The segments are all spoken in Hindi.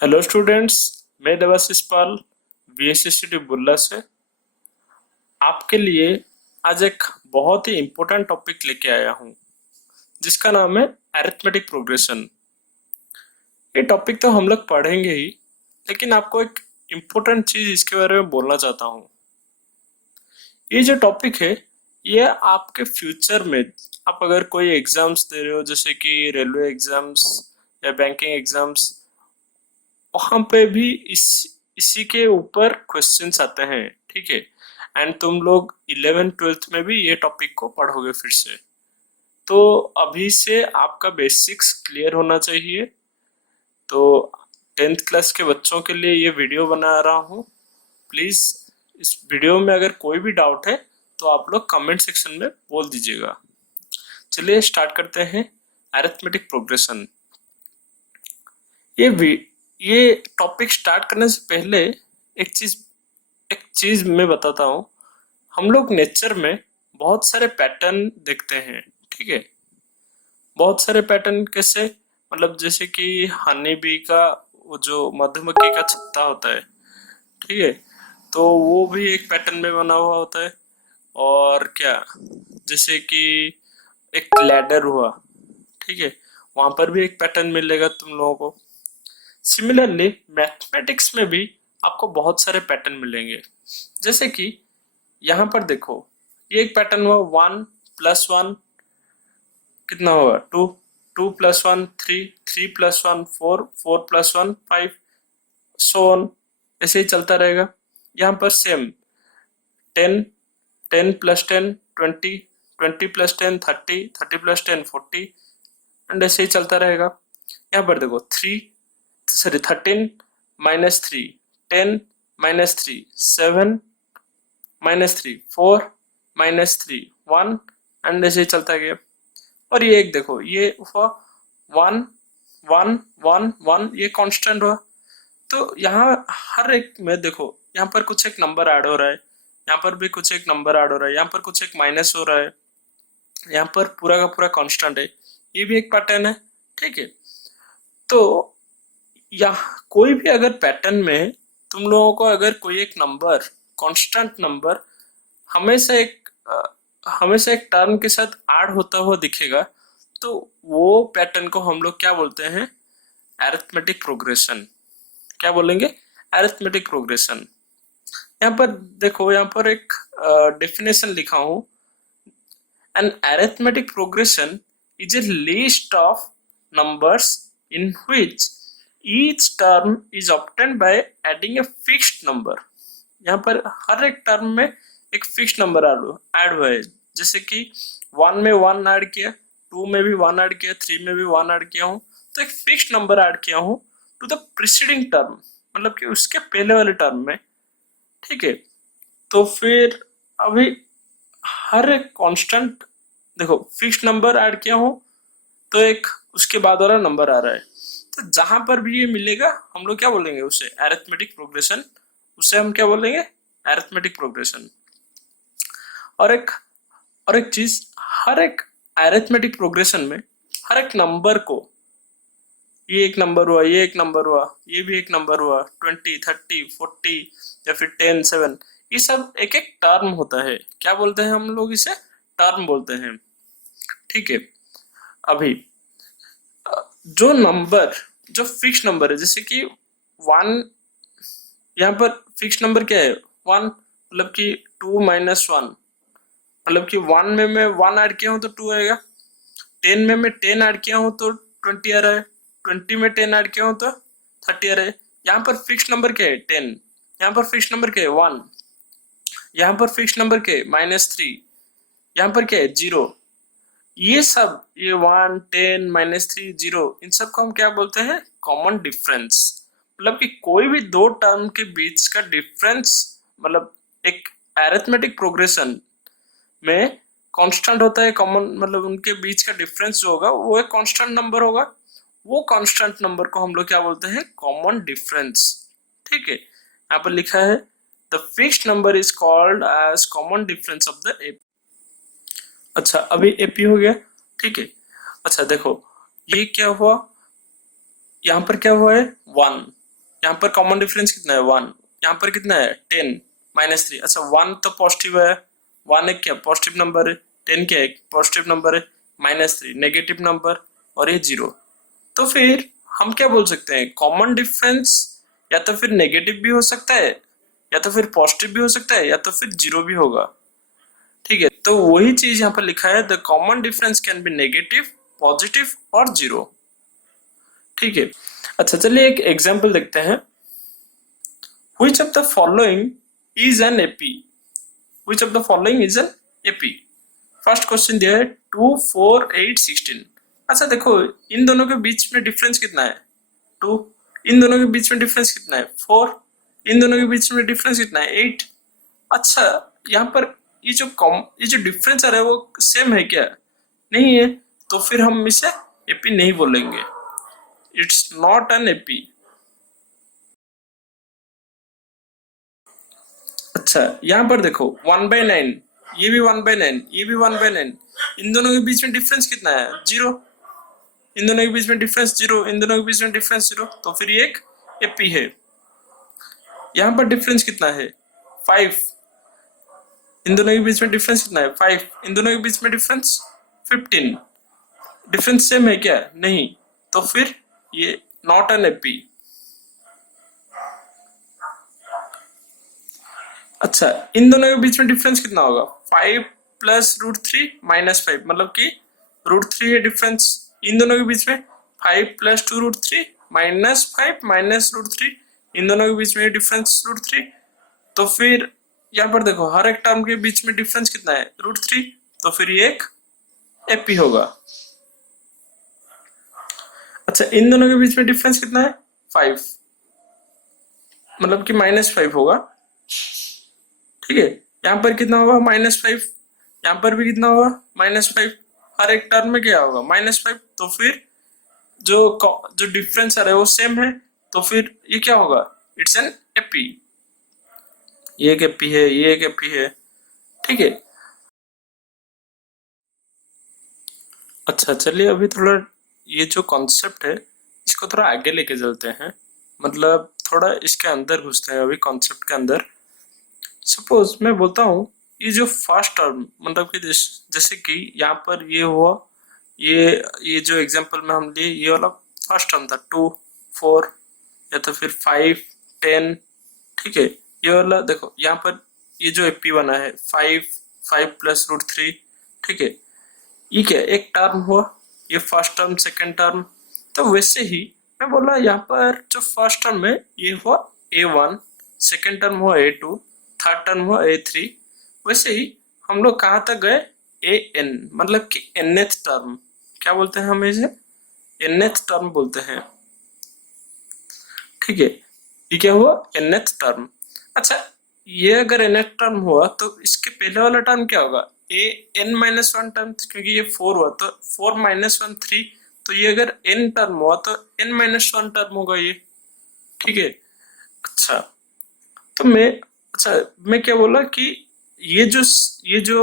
हेलो स्टूडेंट्स, मैं देवाशीष पाल वीएसएससीटी बुर्ला से आपके लिए आज एक बहुत ही इम्पोर्टेंट टॉपिक लेके आया हूँ जिसका नाम है अरिथमेटिक प्रोग्रेशन। ये टॉपिक तो हम लोग पढ़ेंगे ही, लेकिन आपको एक इम्पोर्टेंट चीज इसके बारे में बोलना चाहता हूँ। ये जो टॉपिक है ये आपके फ्यूचर में, आप अगर कोई एग्जाम्स दे रहे हो जैसे कि रेलवे एग्जाम्स या बैंकिंग एग्जाम्स, वहां पे भी इसी के ऊपर क्वेश्चंस आते हैं। ठीक है, एंड तुम लोग 11th 12th में भी ये टॉपिक को पढ़ोगे फिर से। तो अभी से आपका बेसिक्स क्लियर होना चाहिए। तो 10th क्लास के बच्चों के लिए ये वीडियो बना रहा हूँ। प्लीज इस वीडियो में अगर कोई भी डाउट है तो आप लोग कमेंट सेक्शन में बोल दीजिएगा। चलिए स्टार्ट करते हैं अरिथमेटिक प्रोग्रेशन। ये ये टॉपिक स्टार्ट करने से पहले एक चीज मैं बताता हूँ। हम लोग नेचर में बहुत सारे पैटर्न देखते हैं। ठीक है, बहुत सारे पैटर्न कैसे, मतलब जैसे कि हनी बी का वो जो मधुमक्खी का छत्ता होता है, ठीक है, तो वो भी एक पैटर्न में बना हुआ होता है। और क्या, जैसे कि एक लैडर हुआ, ठीक है, वहां पर भी एक पैटर्न मिलेगा तुम लोगों को। सिमिलरली मैथमेटिक्स में भी आपको बहुत सारे पैटर्न मिलेंगे। जैसे कि यहाँ पर देखो, ये एक पैटर्न हुआ 1+1 कितना होगा 2, 2+1 3, 3+1 4, 4+1 5, सो ऑन, ऐसे ही चलता रहेगा। यहाँ पर सेम 10, 10+10 20, 20+10 30, 30+10 40, एंड ऐसे ही चलता रहेगा। यहाँ पर देखो 13 10 -3 7 -3 4 -3 1, एंड ऐसे ही चलता गया। और ये एक देखो, ये हुआ 1 1 1 1, ये कांस्टेंट हुआ। तो यहाँ हर एक में देखो, यहाँ पर कुछ एक नंबर ऐड हो रहा है, यहाँ पर भी कुछ एक नंबर ऐड हो रहा है, यहाँ पर कुछ एक माइनस हो रहा है, यहाँ पर पूरा का पूरा कांस्टेंट है। ये भी एक पैटर्न है। ठीक है, तो या कोई भी अगर पैटर्न में तुम लोगों को अगर कोई एक नंबर, कांस्टेंट नंबर हमेशा एक टर्म के साथ ऐड होता हुआ दिखेगा, तो वो पैटर्न को हम लोग क्या बोलते हैं, अरिथमेटिक प्रोग्रेशन। क्या बोलेंगे, अरिथमेटिक प्रोग्रेशन। यहाँ पर देखो, यहाँ पर एक डेफिनेशन लिखा हूँ। An arithmetic progression is a list of numbers in which each term is obtained by adding a fixed number। यहाँ पर हर एक टर्म में एक फिक्स नंबर ऐड हुआ है। जैसे कि 1 में 1 ऐड किया, 2 में भी 1 ऐड किया, 3 में भी 1 ऐड किया हूँ, तो एक फिक्स नंबर ऐड किया हूँ टू द प्रीसीडिंग टर्म, मतलब कि उसके पहले वाले टर्म में। ठीक है, तो फिर अभी हर एक कांस्टेंट, देखो फिक्स नंबर ऐड किया हूँ तो एक उसके बाद वाला नंबर आ रहा है, तो जहां पर भी ये मिलेगा हम लोग क्या बोलेंगे उसे, अरिथमेटिक प्रोग्रेशन। उसे हम क्या बोलेंगे, अरिथमेटिक प्रोग्रेशन। और एक और एक चीज, हर एक अरिथमेटिक प्रोग्रेशन में हर एक नंबर को, ये एक नंबर हुआ, ये एक नंबर हुआ, ये भी एक नंबर हुआ, 20 30 40 या फिर 10 7, ये सब एक एक टर्म होता है। क्या बोलते हैं हम लोग इसे, टर्म बोलते हैं। ठीक है, अभी जो नंबर, जो फिक्स नंबर है, जैसे कि 1, यहाँ पर फिक्स नंबर क्या है 1, मतलब कि 2 - 1, मतलब कि 1 में मैं 1 ऐड किया हूँ तो 2 आएगा, 10 में मैं 10 ऐड किया हूँ तो 20 आ रहा है, 20 में 10 ऐड किया हूँ तो 30 आ रहा है। यहाँ पर फिक्स नंबर क्या है 10, यहाँ पर फिक्स नंबर क्या है 1, यहाँ पर फिक्स नंबर क्या है -3, यहाँ पर क्या है 0। ये सब, ये 1 10 -3 0, इन सब को हम क्या बोलते हैं, कॉमन डिफरेंस। मतलब कि कोई भी दो टर्म के बीच का डिफरेंस, मतलब एक अरिथमेटिक प्रोग्रेशन में कांस्टेंट होता है कॉमन, मतलब उनके बीच का डिफरेंस जो होगा वो एक कांस्टेंट नंबर होगा। वो कांस्टेंट नंबर को हम लोग क्या बोलते हैं, कॉमन डिफरेंस। ठीक है, यहाँ पर लिखा है the fixed number is called as common difference of the AP. अच्छा, अभी एपी हो गया। ठीक है, अच्छा देखो, ये क्या हुआ, यहाँ पर क्या हुआ है 1, यहाँ पर कॉमन डिफरेंस कितना है 1, यहाँ पर कितना है 10 -3। अच्छा 1 तो पॉजिटिव है, 1 एक क्या पॉजिटिव नंबर है, 10 क्या एक पॉजिटिव नंबर है, -3 नेगेटिव नंबर, और ये 0। तो फिर हम क्या बोल सकते हैं, कॉमन डिफरेंस या तो फिर नेगेटिव भी हो सकता है, या तो फिर पॉजिटिव भी हो सकता है, या तो फिर 0 भी होगा। ठीक है, तो वही चीज यहाँ पर लिखा है, the common difference can be negative, positive और 0। ठीक है, अच्छा चलिए एक एग्जाम्पल देखते हैं। Which of the following is an AP? Which of the following is an AP? First question दिया है 2, 4, 8, 16। अच्छा देखो इन दोनों के बीच में डिफरेंस कितना है 2, इन दोनों के बीच में डिफरेंस कितना है 4, इन दोनों के बीच में डिफरेंस कितना है 8। अच्छा यहाँ पर ये जो डिफरेंस आ रहा है वो सेम है क्या, नहीं है, तो फिर हम इसे एपी नहीं बोलेंगे, इट्स नॉट एन एपी। अच्छा यहाँ पर देखो 1/9, ये भी 1/9, ये भी 1/9, इन दोनों के बीच में डिफरेंस कितना है 0, इन दोनों के बीच में डिफरेंस 0, इन दोनों के बीच में डिफरेंस 0, तो फिर ये एक एपी है। यहाँ पर डिफरेंस कितना है 5, इन दोनों के बीच में डिफरेंस कितना है 5, इन दोनों के बीच में डिफरेंस 15, डिफरेंस सेम है क्या, नहीं, तो फिर ये नॉट एन एपी। अच्छा इन दोनों के बीच में डिफरेंस कितना होगा 5 + √3 -5, मतलब कि √3 है डिफरेंस इन दोनों के बीच में, 5 + 2√3 -5 -√3, इन दोनों के बीच में डिफरेंस √3, तो फिर यहाँ पर देखो हर एक टर्म के बीच में डिफरेंस कितना है √3, तो फिर ये एक एपी होगा। अच्छा इन दोनों के बीच में डिफरेंस कितना है 5, मतलब कि -5 होगा। ठीक है, यहाँ पर कितना होगा -5, यहाँ पर भी कितना होगा -5, हर एक टर्म में क्या होगा -5, तो फिर जो जो डिफरेंस आ रहा है वो सेम है, तो फिर ये क्या होगा, इट्स एन एपी। ये एक एपी है, ये एक एपी है। ठीक है, अच्छा चलिए अभी थोड़ा ये जो कॉन्सेप्ट है इसको थोड़ा आगे लेके चलते हैं, मतलब थोड़ा इसके अंदर घुसते हैं अभी कॉन्सेप्ट के अंदर। सपोज मैं बोलता हूँ ये जो फर्स्ट टर्म, मतलब कि जैसे कि यहाँ पर ये हुआ, ये जो एग्जांपल में हम लिए ये वाला फर्स्ट टर्म था 2, 4 या तो फिर 5, 10। ठीक है, ये वाला देखो यहाँ पर ये जो एपी बना है 5, 5 + √3। ठीक है, ये क्या एक टर्म हुआ, ये फर्स्ट टर्म सेकंड टर्म। तो वैसे ही मैं बोला यहाँ पर जो फर्स्ट टर्म है ये हुआ a1, सेकंड टर्म हुआ a2, थर्ड टर्म हुआ a3। वैसे ही हम लोग कहाँ तक गए an, मतलब कि nth टर्म, क्या बोलते हैं हम इसे nth टर्म बोलते हैं। ठीक है, ये क्या हुआ nth टर्म। अच्छा ये अगर nth टर्म हुआ तो इसके पहले वाला टर्म क्या होगा a n-1 टर्म, क्योंकि ये 4 हुआ तो 4 - 1 3, तो ये अगर n टर्म हुआ तो n-1 टर्म होगा ये। ठीक है, अच्छा तो मैं क्या बोला कि ये जो ये जो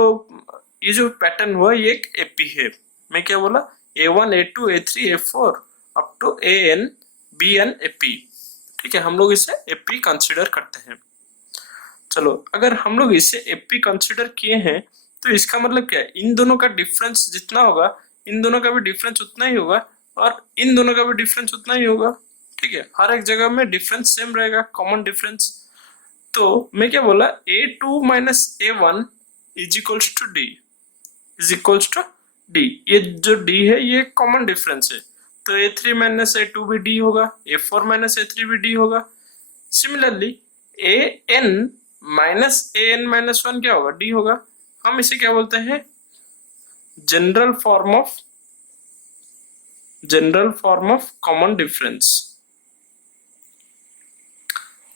ये जो पैटर्न हुआ ये एक एपी है। मैं क्या बोला a1 a2 a3 a4 up to an bn AP. ठीक है, हम लोग इसे एपी कंसीडर करते हैं। चलो अगर हम लोग इसे एपी कंसीडर किए हैं तो इसका मतलब क्या है, इन दोनों का डिफरेंस जितना होगा इन दोनों का भी डिफरेंस उतना ही होगा, और इन दोनों का भी डिफरेंस उतना ही होगा। ठीक है, हर एक जगह में डिफरेंस सेम रहेगा, कॉमन डिफरेंस। तो मैं क्या बोला a2 - a1 is equals to D, is equals to D. ये जो डी है ये कॉमन डिफरेंस है, तो a3 - a2 भी डी होगा, a4 - a3 भी डी होगा। सिमिलरली an -an-1 क्या होगा डी होगा। हम इसे क्या बोलते हैं general form of common difference,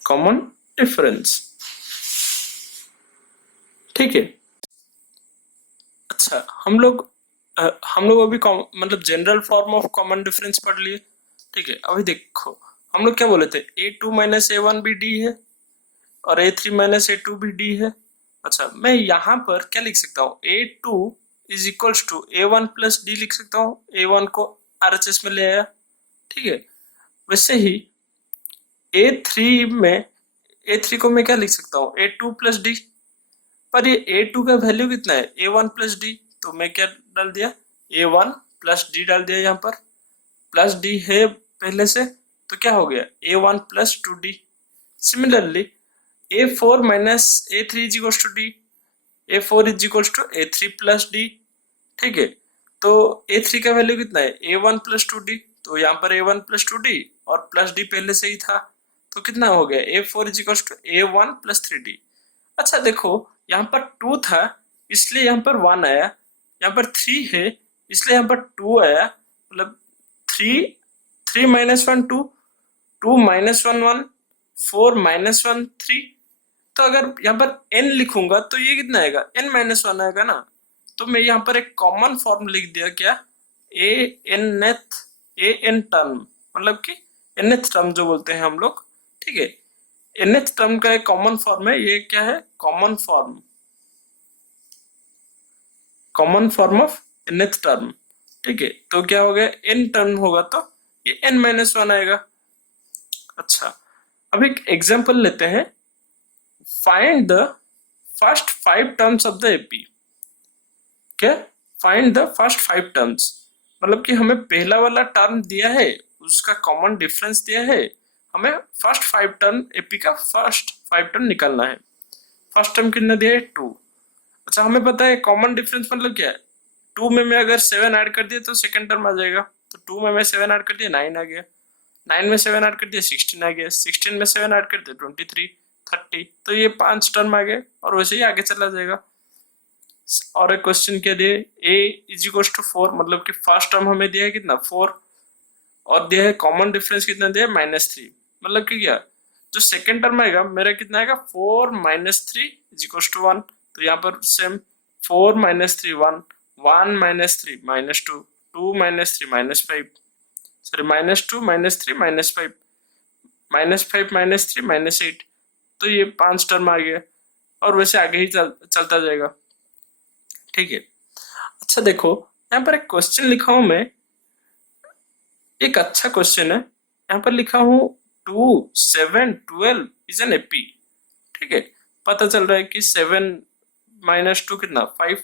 common difference. ठीक है, अच्छा हम लोग अभी मतलब general form of common difference पढ़ लिए। ठीक है, अभी देखो हम लोग क्या बोले थे a2 - a1 भी डी है और a3 - a2 भी डी है। अच्छा मैं यहाँ पर क्या लिख सकता हूँ a2 is equals to a1 + d लिख सकता हूँ, a1 को RHS में ले आया। ठीक है, वैसे ही A3 में A3 को मैं क्या लिख सकता हूँ, A2 प्लस डी। पर ये A2 का वैल्यू कितना है, A1 प्लस डी। तो मैं क्या डाल दिया, A1 प्लस डी डाल दिया, यहाँ पर प्लस डी है पहले से, तो क्या हो गया, A1 plus 2D। Similarly A4 minus A3 is equals to D, A4 is equals to A3 plus D. ठीक है, तो A3 का वैल्यू कितना है, A1 प्लस 2D। तो यहाँ पर A1 प्लस 2D और प्लस डी पहले से ही था, तो कितना हो गया, A4 is equals to A1 plus 3D। अच्छा देखो, यहाँ पर 2 था इसलिए यहाँ पर 1 आया, यहाँ पर 3 है इसलिए यहाँ पर 2 आया, मतलब 3, 3 माइनस 1 2, 2 माइनस 1 1, 4 माइनस 1 3। तो अगर यहाँ पर n लिखूंगा तो ये कितना आएगा, n माइनस 1 आएगा ना। तो मैं यहाँ पर एक कॉमन फॉर्म लिख दिया, क्या, एन टर्म, मतलब कि nth टर्म जो बोलते हैं हम लोग। ठीक है, nth टर्म का एक कॉमन फॉर्म है, ये क्या है, common form of nth term. ठीक है, तो क्या हो गया, n टर्म होगा तो ये n माइनस 1 आएगा। अच्छा, अब एक एग्जांपल लेते हैं, find the first 5 terms of the AP. क्या, फाइंड द फर्स्ट 5 टर्म्स, मतलब कि हमें पहला वाला टर्म दिया है, उसका कॉमन डिफरेंस दिया है, हमें फर्स्ट 5 टर्म एपी का फर्स्ट 5 टर्म निकालना है। फर्स्ट टर्म कितना दिया है, 2। अच्छा, हमें पता है कॉमन डिफरेंस मतलब क्या है, 2 में मैं अगर 7 ऐड कर दिया तो सेकंड टर्म आ जाएगा। तो 2 में मैं 7 ऐड कर दिया, 9 आ गया। 9 में 7 ऐड कर दिया, 16 आ गया। 16 में 7 ऐड कर दिया, 23 30। तो ये 5 टर्म आ गए और वैसे ही आगे चला जाएगा। और एक क्वेश्चन क्या दिए, a इज इक्वल टू 4, मतलब कि फर्स्ट टर्म हमें दिया है कितना, 4, और दिया है कॉमन डिफरेंस कितना दिया है, -3। मतलब कि क्या, जो सेकंड टर्म आएगा मेरा कितना आएगा, 4 माइनस 3 इज इक्वल टू 1। तो यहाँ पर same 4 minus 3 1, 1 minus 3 -2, 2 minus 3 -5, sorry -2 -3 -5, -5 -3 -8। तो ये 5 टर्म आ गया और वैसे आगे ही चलता जाएगा। ठीक है, अच्छा देखो, यहाँ पर एक क्वेश्चन लिखा हूं मैं, एक अच्छा क्वेश्चन है। यहाँ पर लिखा हूं 2 7 12 इज एन एपी। ठीक है, पता चल रहा है कि 7 माइनस 2 कितना, 5,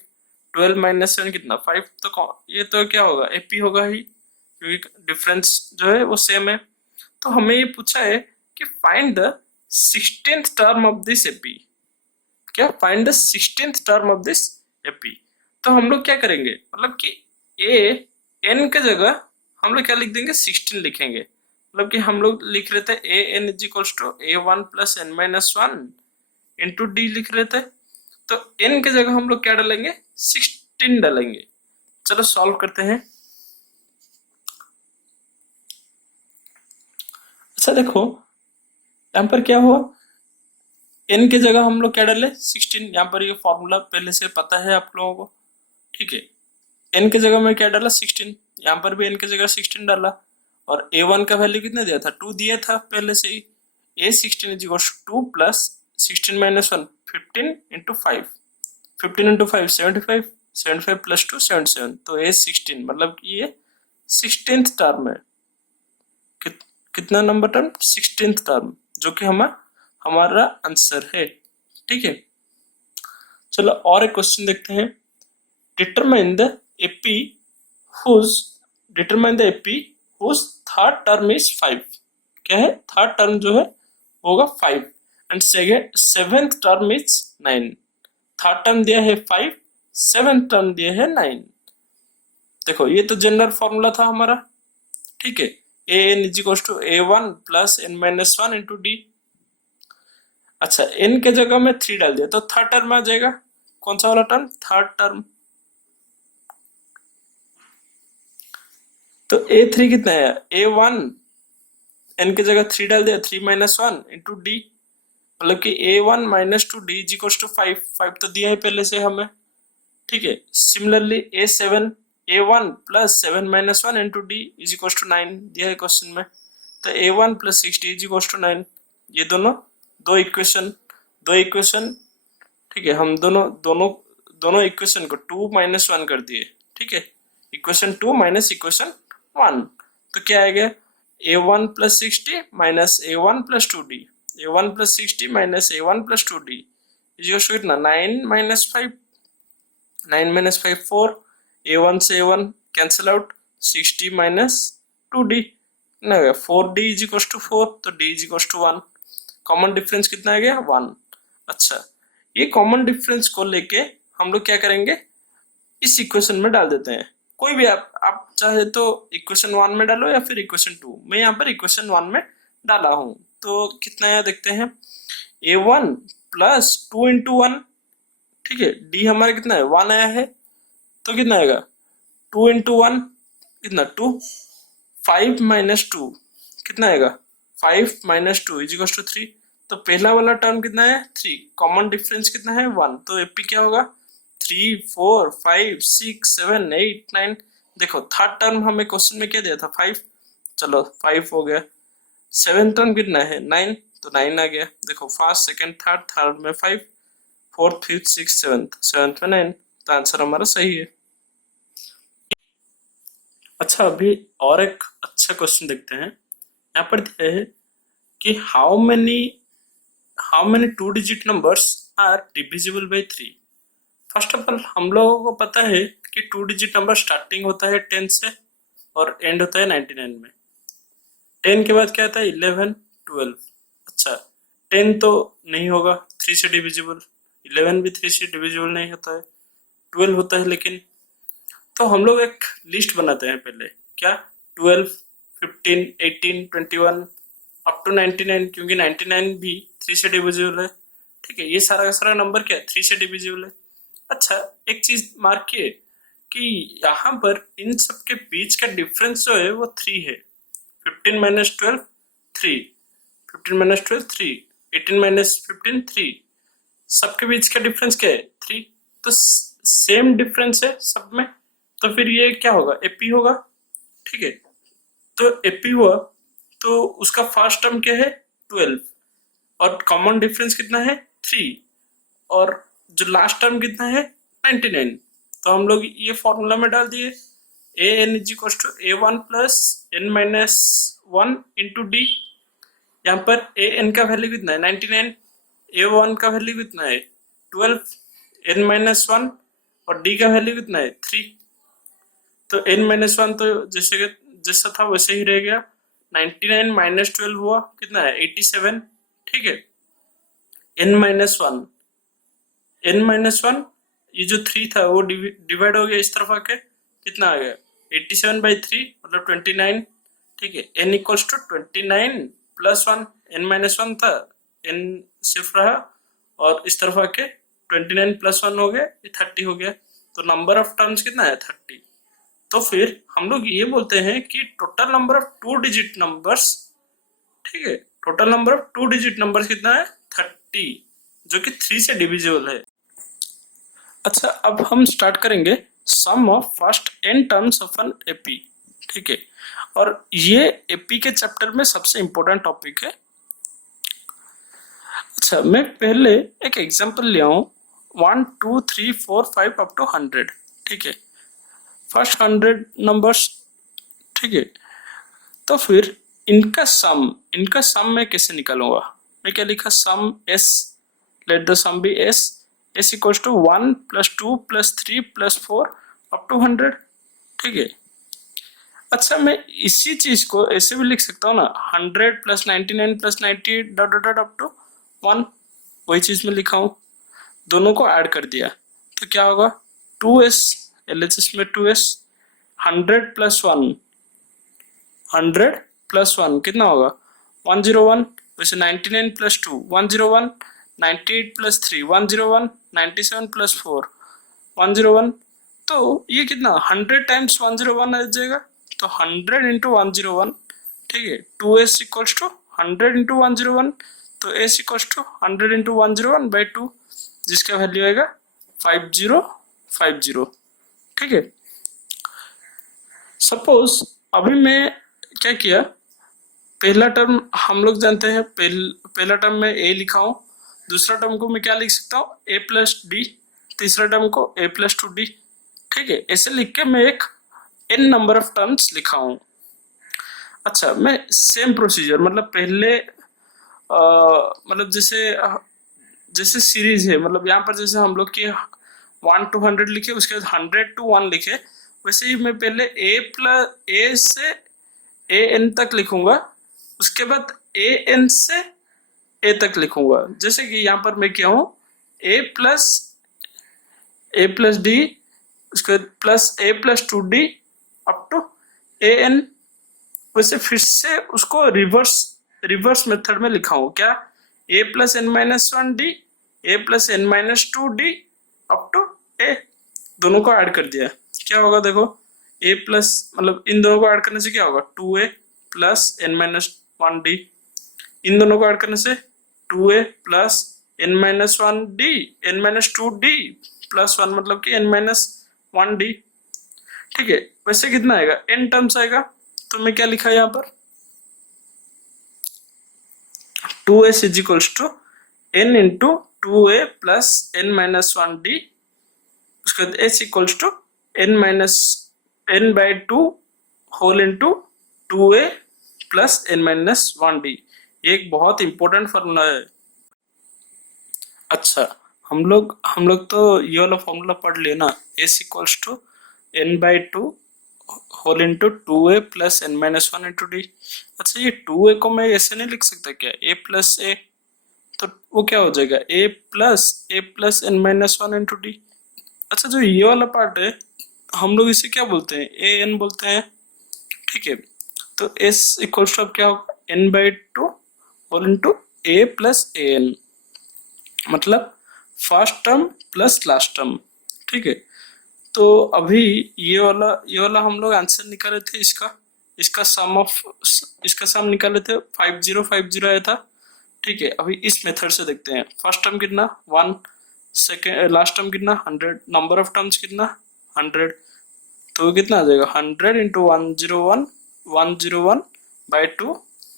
12 माइनस 7 कितना, 5। तो ये तो क्या होगा, एपी होगा ही, क्योंकि डिफरेंस जो है वो सेम है। तो हमें ये पूछा है कि find the 16th term of this AP. क्या, find the 16th term of this AP. तो हम लोग क्या करेंगे, मतलब कि ए एन के जगह हम लोग क्या लिख देंगे, 16 लिखेंगे। मतलब कि हम लोग लिख रहे थे a n is equal to A1 plus n minus 1 into d लिख रहे थे। तो n के जगह हम लोग क्या डालेंगे, 16 डालेंगे। चलो सॉल्व करते हैं। अच्छा देखो, यहाँ पर क्या हुआ, n के जगह हम लोग क्या डाले, 16। यहाँ पर ये फॉर्मूला पहले से पता है आप लोगों को। ठीक है, n के जगह में क्या डाला, 16। यहाँ पर भी n के जगह 16 डाला, और A1 का वैल्यू कितना दिया था, 2 दिया था पहले से ही। A16 is equal to 2 plus 16 minus 1 15 into 5, 15 into 5 75, 75 plus 2 77। तो A16 मतलब कि ये 16th टर्म है। कितना नंबर टर्म, 16th टर्म, जो कि हमारा आंसर है। ठीक है, चलो और एक क्वेश्चन देखते हैं। determine the AP whose determine the AP whose third term is 5। क्या है, थर्ड टर्म जो है होगा 5 and seventh term is 9। Third term दिया है 5, सेवेंथ टर्म दिया है 9। देखो ये तो जनरल फॉर्मूला था हमारा। ठीक है, a n is equal to A1 plus n minus 1 into D. अच्छा, n के जगह में 3 डाल दिया तो थर्ड टर्म आ जाएगा। कौन सा वाला टर्म, थर्ड टर्म। तो A3 कितना है, A1, n के जगह 3 डाल दिया, 3 माइनस 1 इंटू डी, मतलब कि A1 minus 2 D is equal to 5। 5 तो दिया है पहले से हमें। ठीक है, similarly A7, A1 plus 7 minus 1 into D is equal to 9 दिया है क्वेश्चन में। तो A1 plus 6D is equal to 9। ये दो इक्वेशन। ठीक है, हम दोनों इक्वेशन को 2 माइनस 1 कर दिए। ठीक है, इक्वेशन 2 माइनस इक्वेशन 1। तो क्या आ गया, a1 plus 60 minus a1 plus 2d, a1 plus 60 minus a1 plus 2d is कितना 9 माइनस 5, 9 माइनस 5 4, a1 से a1 cancel out, 60 minus 2d कितना हो गया 4d इज इक्वल टू 4, तो d is equal to 1। Common difference कितना आ गया 1। अच्छा, ये कॉमन डिफरेंस को लेके हम लोग क्या करेंगे, इस इक्वेशन में डाल देते हैं। कोई भी आप चाहे तो इक्वेशन 1 में डालो या फिर इक्वेशन 2, मैं यहाँ पर इक्वेशन 1 में डाला हूँ। तो कितना है देखते हैं, a1 प्लस 2 इंटू 1, ठीक है, d हमारा कितना है 1 आया है, तो कितना आएगा 2 इंटू 1 कितना 2, 5 माइनस 2 कितना आएगा 5 माइनस 2 इज इक्वल टू 3। तो पहला वाला टर्म कितना है 3, कॉमन डिफरेंस कितना है 1, तो एपी क्या होगा 3 4 5 6 7 8 9। देखो थर्ड टर्म हमें क्वेश्चन में क्या दिया था 5, चलो 5 हो गया। सेवेंथ टर्म कितना है 9, तो 9 आ गया। देखो फर्स्ट सेकंड थर्ड, थर्ड में 5, fourth fifth six seventh, seventh में 9, तो आंसर हमारा सही है। अच्छा, अभी और एक अच्छा क्वेश्चन देखते हैं। यहाँ पर दिया है कि how many 2 digit numbers are divisible by 3। First of all हम लोगों को पता है कि 2 डिजिट नंबर स्टार्टिंग होता है 10 से और एंड होता है 99 में। 10 के बाद क्या आता है 11 12। अच्छा, 10 तो नहीं होगा 3 से डिविजिबल, 11 भी 3 से डिविजिबल नहीं होता है, 12 होता है लेकिन। तो हम लोग एक लिस्ट बनाते हैं पहले, क्या 12 15 18 21 अप टू 99, क्योंकि 99 भी 3 से डिविजिबल है। ठीक है, ये सारा का सारा नंबर क्या है 3 से डिविजिबल है। अच्छा, एक चीज मार्क किए कि यहाँ पर इन सब के बीच का डिफरेंस जो है वो 3 है। 15 माइनस 12 3, 15 माइनस 12 3, 18 माइनस 15 3, सबके बीच का डिफरेंस क्या है 3। तो सेम डिफरेंस है सब में, तो फिर ये क्या होगा एपी होगा। ठीक है, तो एपी हुआ तो उसका फर्स्ट टर्म क्या है 12 और कॉमन डिफरेंस कितना है 3 और जो लास्ट टर्म कितना है 99। तो हम लोग ये फॉर्मूला में डाल दिए a n is equal to a one plus n minus 1 into d. यहाँ पर ए एन का वैल्यू कितना है 99, ए वन का वैल्यू कितना है 12, एन माइनस 1 और डी का वैल्यू कितना है 3। तो एन माइनस 1 तो जैसा था वैसे ही रह गया। 99 माइनस 12 हुआ कितना है 87। ठीक है, एन माइनस 1, एन माइनस 1 ये जो 3 था वो डिवाइड हो गया इस तरफ आके, कितना आ गया 87 बाई 3 मतलब 29। ठीक है, N equals to 29 plus 1, N minus 1 था, एन सिर्फ रहा और इस तरफ आके 29 प्लस 1 हो गया, ये 30 हो गया। तो नंबर ऑफ टर्म्स कितना है 30। तो फिर हम लोग ये बोलते हैं कि total number of 2 digit numbers, ठीक है, total number of 2 digit numbers कितना है 30, जो कि 3 से डिविजिबल है। अच्छा, अब हम स्टार्ट करेंगे sum of first n terms of an AP. ठीक है, और ये एपी के चैप्टर में सबसे इंपॉर्टेंट टॉपिक है। अच्छा, मैं पहले एक एग्जांपल लिया हूँ 1 2 3 4 5 अप टू 100। ठीक है, फर्स्ट 100 नंबर्स। ठीक है, तो फिर इनका सम मैं कैसे निकालूंगा, मैं क्या लिखा sum S, let the sum be S, S equals to 1 plus 2 plus 3 plus 4 up to 100। ठीक है, अच्छा मैं इसी चीज को ऐसे भी लिख सकता हूँ ना 100 plus 99 plus 98 dot dot dot up to 1, वही चीज में लिखा हूँ, दोनों को ऐड कर दिया तो क्या होगा 2s, LHS में 2s, 100 प्लस 1, 100 प्लस 1 कितना होगा 101, वैसे 99 प्लस 2 101, 98 प्लस 3 101, 97 प्लस 4 101। तो ये कितना 100 टाइम्स 101 आ जाएगा, तो 100 इंटू 101। ठीक है, 2s इक्वल्स टू 100 इंटू 101, तो s equals to 100 into 101 by 2, जिसका वैल्यू आएगा 5050। ठीक है, सपोज अभी मैं क्या किया, पहला टर्म हम लोग जानते हैं, पहला टर्म में a लिखा हूं, दूसरा टर्म को मैं क्या लिख सकता हूँ a प्लस डी, तीसरा टर्म को a प्लस 2d। ठीक है, ऐसे लिख के मैं एक n नंबर ऑफ टर्म्स लिखा हूं। अच्छा, मैं सेम प्रोसीजर मतलब पहले मतलब जैसे जैसे सीरीज है, मतलब यहाँ पर जैसे हम लोग के 1 to 100 लिखे, उसके बाद 100 to 1 लिखे, वैसे ही मैं पहले ए से ए एन तक लिखूंगा, उसके बाद ए एन से ए तक लिखूंगा। जैसे कि यहाँ पर मैं क्या हूँ, ए प्लस डी, उसके बाद प्लस ए+2 d up to a n. वैसे फिर से उसको रिवर्स रिवर्स मेथड में लिखा हूँ क्या, a+n-1 d, a+n-2 d up to a, दोनों को ऐड कर दिया। क्या होगा देखो, ए प्लस मतलब इन दोनों को ऐड करने से क्या होगा, 2a+n-1 डी, इन दोनों को ऐड करने से 2a+n-1 डी, n-2 डी +1 मतलब कि n-1 डी। ठीक है, वैसे कितना आएगा, n टर्म्स आएगा, तो मैं क्या लिखा यहाँ पर, 2s is equals to n into 2a+n-1 D, उसके बाद s equals to n/2 whole into 2a+n-1 D. ये एक बहुत इंपॉर्टेंट फॉर्मूला है। अच्छा, हम लोग तो ये वाला फॉर्मूला पढ़ लिए ना, s equals to n/2 whole into 2a+n-1 into D. अच्छा, ये 2a को मैं ऐसे नहीं लिख सकता क्या, a+a, तो वो क्या हो जाएगा, a+n-1 इंटू डी। अच्छा, जो ये वाला पार्ट है हम लोग इसे क्या बोलते हैं, ए एन बोलते हैं। ठीक है, तो s इक्वल्स टू अब क्या होगा, n/2 होल इंटू a+an, मतलब first term plus last term. ठीक है, तो अभी ये वाला हम लोग आंसर निकाले थे, इसका सम निकाले थे, 5050 आया था। ठीक है, अभी इस मेथड से देखते हैं, फर्स्ट टर्म कितना 1, सेकेंड लास्ट टर्म कितना 100, नंबर ऑफ टर्म्स कितना 100, तो कितना आ जाएगा 100 into 101/2,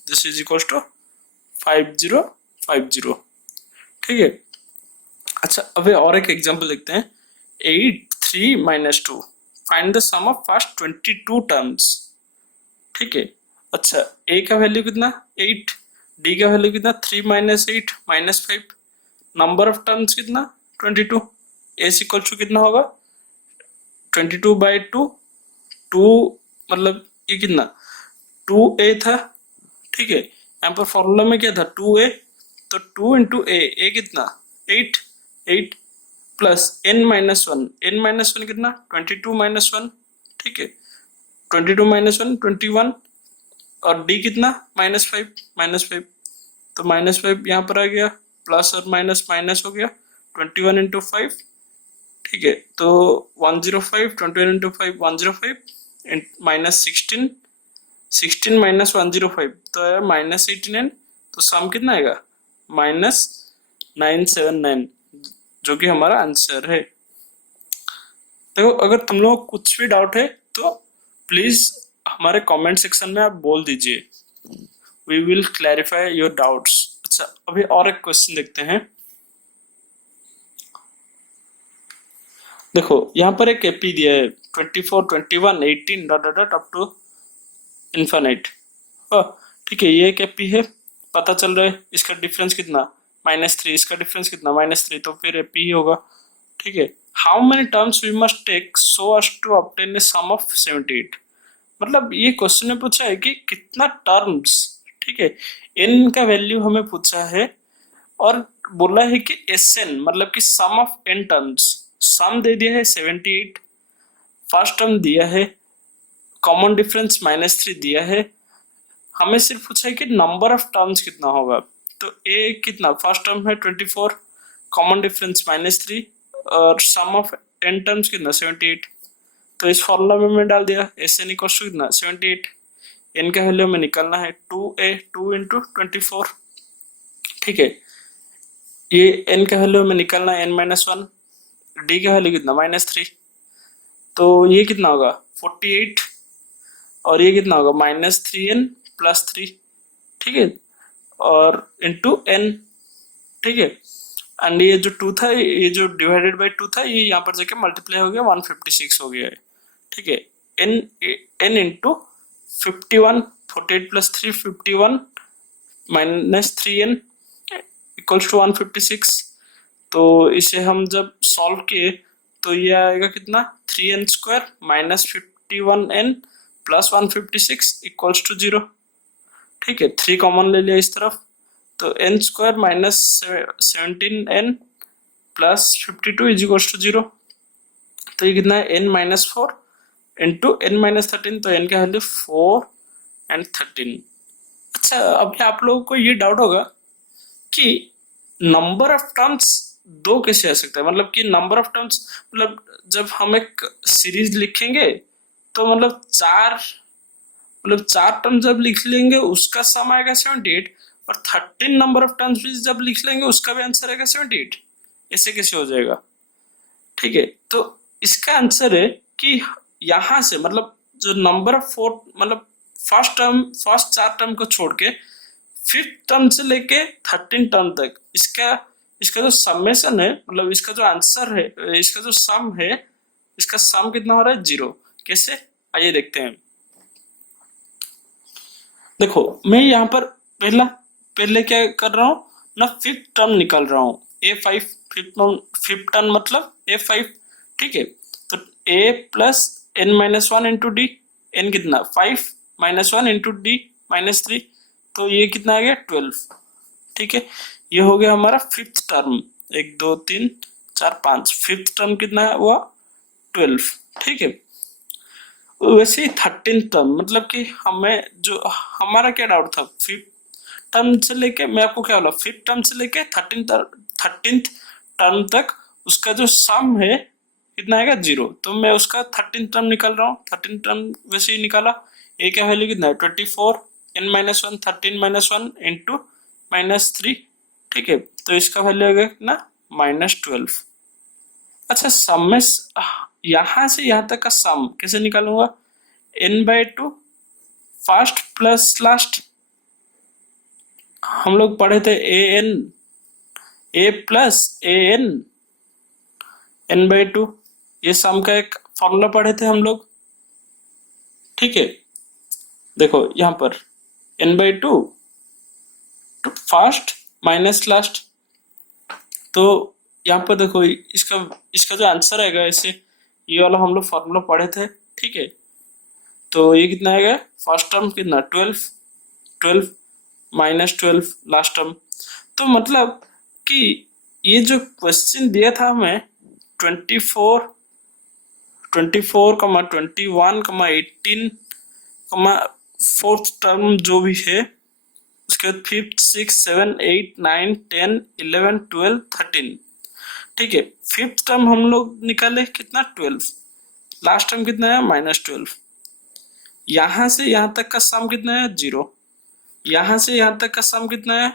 this is equal to 5050। ठीक है, अच्छा अभी और एक एग्जांपल देखते हैं, 8 3 -2, find the sum of first 22 terms. ठीक है, अच्छा a का वैल्यू कितना 8, d का वैल्यू कितना 3 - 8 -5, नंबर ऑफ टर्म्स कितना 22, s इक्वल टू कितना होगा 22/2, 2 मतलब ये कितना 2a था। ठीक है, यहाँ पर फॉर्मूला में क्या था 2a, तो 2 इंटू ए कितना 8 प्लस n-1 कितना 22 - 1। ठीक है, 22 - 1 21, और d कितना -5, तो -5 यहाँ पर आ गया, प्लस और माइनस माइनस हो गया, 21 इंटू 5। ठीक है, तो 105, 21 इंटू 5 105, -16, 16 - 105 तो आया -89, तो सम कितना आएगा -979, जो कि हमारा आंसर है। देखो, अगर तुम लोग कुछ भी डाउट है तो प्लीज हमारे कमेंट सेक्शन में आप बोल दीजिए, we will clarify your doubts. अच्छा, अभी और एक क्वेश्चन देखते हैं। देखो, यहाँ पर एक एपी दिया है 24 21 18 dot dot dot up to infinite. ठीक है, ये एक एपी है, पता चल रहा है इसका डिफरेंस कितना -3, इसका डिफरेंस कितना -3, तो फिर एपी ही होगा। ठीक है, how many terms we must take so as to obtain a sum of 78, मतलब ये क्वेश्चन में पूछा है कि कितना टर्म्स। ठीक है, एन का वैल्यू हमें पूछा है, और बोला है कि एस एन मतलब कि सम ऑफ एन टर्म्स, सम दे दिया है 78, फर्स्ट टर्म दिया है, कॉमन डिफरेंस -3 दिया है, हमें सिर्फ पूछा है कि नंबर ऑफ टर्म्स कितना होगा। तो ए कितना, फर्स्ट टर्म है 24, कॉमन डिफरेंस -3, और सम ऑफ एन टर्म्स कितना 78, तो इस फॉर्मूला में मैं डाल दिया एस एन इक्वल टू कितना 78, एन का वैल्यू में निकालना है 2a 2 इंटू 24। ठीक है, ये एन का वैल्यू में निकालना है n-1, डी का वैल्यू कितना -3, तो ये कितना होगा 48, और ये कितना होगा -3n + 3। ठीक है, और इंटू n। ठीक है, एंड ये जो 2 था, ये जो डिवाइडेड बाय 2 था, ये यहाँ पर जाके मल्टीप्लाई हो गया 156 हो गया है। ठीक है, n into 51 48 plus 3 51 minus 3n equals to 156। तो इसे हम जब सॉल्व किए तो ये आएगा कितना 3n square minus 51n plus 156 equals to 0। ठीक है, 3 कॉमन ले लिया इस तरफ, तो n square minus 17n plus 52 is equals to 0। तो ये कितना है n minus 4 into n minus 13, तो n का वैल्यू 4 एंड 13। अच्छा, अभी आप लोगों को ये डाउट होगा कि नंबर ऑफ टर्म्स दो कैसे आ सकता है, मतलब कि नंबर ऑफ टर्म्स मतलब जब हम एक सीरीज लिखेंगे तो मतलब चार टर्म जब लिख लेंगे उसका सम आएगा 78, और 13 नंबर ऑफ टर्म्स भी जब लिख लेंगे उसका भी आंसर आएगा 78। ऐसे कैसे हो जाएगा? ठीक है, तो इसका आंसर है कि यहां से मतलब जो नंबर ऑफ फोर मतलब फर्स्ट 4 टर्म को छोड़ के 5th टर्म से लेके 13 टर्म तक इसका जो समेशन है, मतलब इसका जो आंसर है, इसका जो सम है, इसका सम कितना हो रहा है 0। कैसे, आइए देखते हैं। देखो मैं यहाँ पर पहले क्या कर रहा हूँ ना, 5th टर्म निकाल रहा हूँ a5। 5th टर्म मतलब a5। ठीक है, तो a plus n minus 1 into D, n कितना 5 माइनस 1 इंटू डी माइनस 3, तो ये कितना आ गया 12। ठीक है, ये हो गया हमारा 5th टर्म। 1 2 3 4 5, 5th टर्म कितना हुआ 12। ठीक है, वैसे ही 13 टर्म मतलब कि हमें जो हमारा क्या डाउट था, 5th टर्म से लेके, मैं आपको क्या बोला, 5th टर्म से लेके 13th टर्म तक उसका जो सम है कितना आएगा 0। तो मैं उसका 13th टर्म निकाल रहा हूँ। 13th टर्म वैसे ही निकाला, ए का वैल्यू कितना है 24 n minus 1 13 minus 1 into minus 3। ठीक है, तो इसका वैल्यू आ गया कितना -12। अच्छा, सम में यहां से यहां तक का सम कैसे निकालूंगा, n/2 फर्स्ट प्लस लास्ट। हम लोग पढ़े थे a प्लस an n/2, ये सम का एक फॉर्मूला पढ़े थे हम लोग। ठीक है, देखो यहाँ पर n/2 फर्स्ट माइनस लास्ट, तो यहाँ पर देखो इसका जो आंसर आएगा, ऐसे ये वाला हम लोग फॉर्मूला पढ़े थे। ठीक है, तो ये कितना आएगा, फर्स्ट टर्म कितना 12 माइनस 12 लास्ट टर्म। तो मतलब कि ये जो क्वेश्चन दिया था हमें 24 21 18 4th टर्म जो भी है, उसके बाद 5th 6 7 8 9 10 11 12 13। ठीक है, 5th टर्म हम लोग निकाले कितना 12, लास्ट टर्म कितना है -12। यहां से यहां तक का सम कितना है 0, यहां से यहां तक का सम कितना है,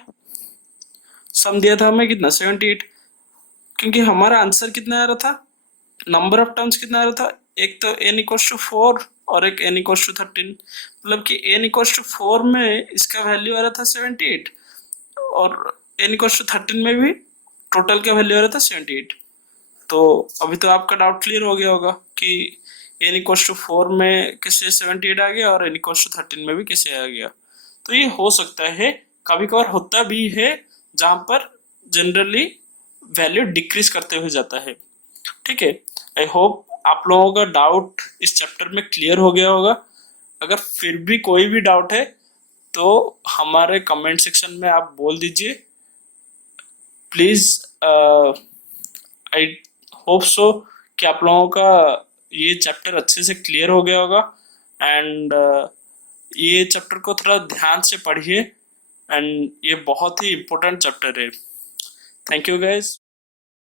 सम दिया था हमें कितना 78। क्योंकि हमारा आंसर कितना आ रहा था, नंबर ऑफ टर्म्स कितना आ रहा था, एक तो n इक्वल्स टू 4 और एक n इक्वल्स टू 13। मतलब कि n इक्वल्स टू 4 में इसका वैल्यू आ रहा था 78, और n इक्वल्स टू 13 में भी टोटल का वैल्यू आ रहा था 78। तो अभी तो आपका डाउट क्लियर हो गया होगा कि n इक्वल्स टू 4 में कैसे 78 आ गया और n इक्वल्स टू 13 में भी कैसे आ गया। तो ये हो सकता है, कभी कभार होता भी है, जहां पर जनरली वैल्यू डिक्रीज करते हुए जाता है। ठीक है, आई होप आप लोगों का डाउट इस चैप्टर में क्लियर हो गया होगा। अगर फिर भी कोई भी डाउट है तो हमारे कमेंट सेक्शन में आप बोल दीजिए प्लीज। आई होप सो कि आप लोगों का ये चैप्टर अच्छे से क्लियर हो गया होगा, एंड ये चैप्टर को थोड़ा ध्यान से पढ़िए, एंड ये बहुत ही इम्पोर्टेंट चैप्टर है। Thank you guys.